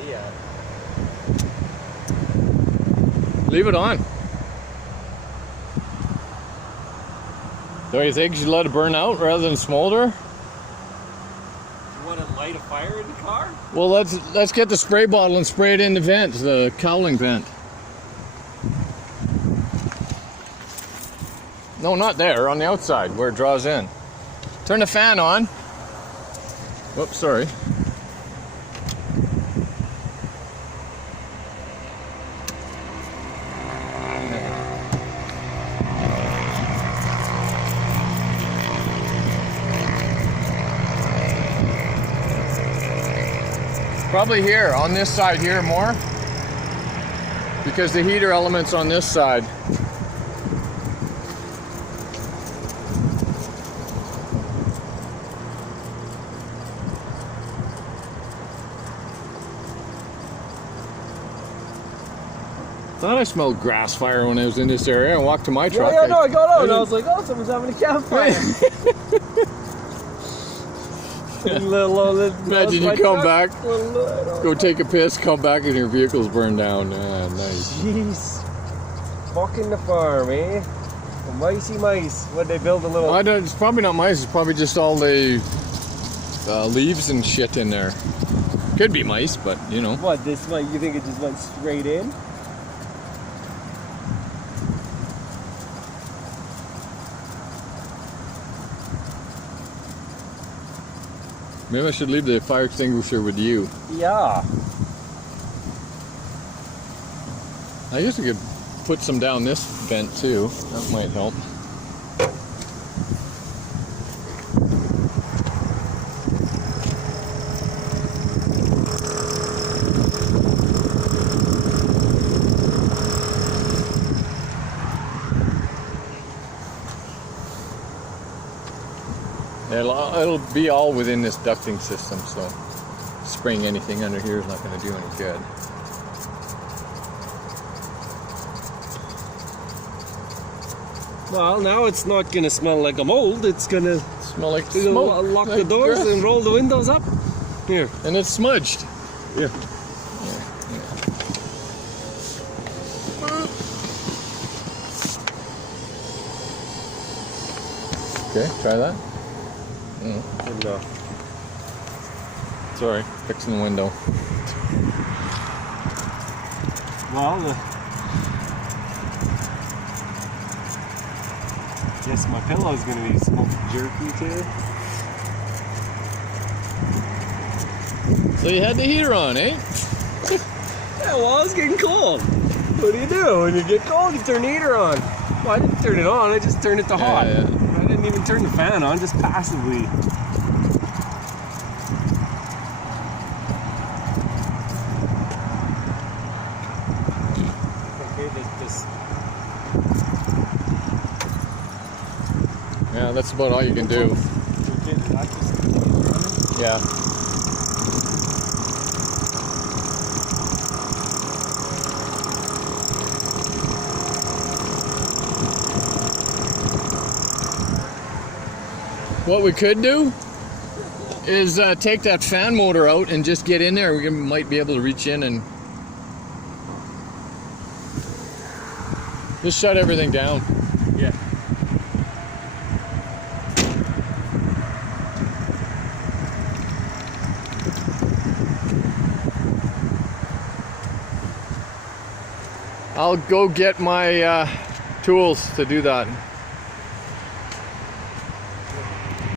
idea. Leave it on. Don't you think you should let it burn out rather than smolder? You want to light a fire in the car? Well, let's get the spray bottle and spray it in the vent, the cowling vent. No, not there, on the outside where it draws in. Turn the fan on. Whoops, sorry. Probably here, on this side here more, because the heater element's on this side. Thought I smelled grass fire when I was in this area. I walked to my truck. Yeah, no, I got out and I was like, oh, someone's having a campfire. Imagine you come back, go take a piss, come back and your vehicle's burned down. Ah, nice. Jeez. Fucking the farm, eh? The micey mice. What'd they build a little... I don't, it's probably not mice, it's probably just all the leaves and shit in there. Could be mice, but you know. What, this one, you think it just went straight in? Maybe I should leave the fire extinguisher with you. Yeah. I guess we could put some down this vent too. That might help. It'll be all within this ducting system, so spraying anything under here is not going to do any good. Well, now it's not going to smell like a mold. It's going to smell like smoke. Lock like the doors grass. and roll the windows up. Here. And it's smudged. Here. Okay, try that. Window. Sorry, fixing the window. Well, guess my pillow's gonna be smoke jerky too. So you had the heater on, eh? Yeah, well, it's getting cold. What do you do when you get cold? You turn the heater on. Well, I didn't turn it on. I just turned it to hot. Yeah. I didn't even turn the fan on, just passively. Okay, this. Yeah, that's about all you can do. Yeah. What we could do is take that fan motor out and just get in there. We might be able to reach in and just shut everything down. Yeah. I'll go get my tools to do that.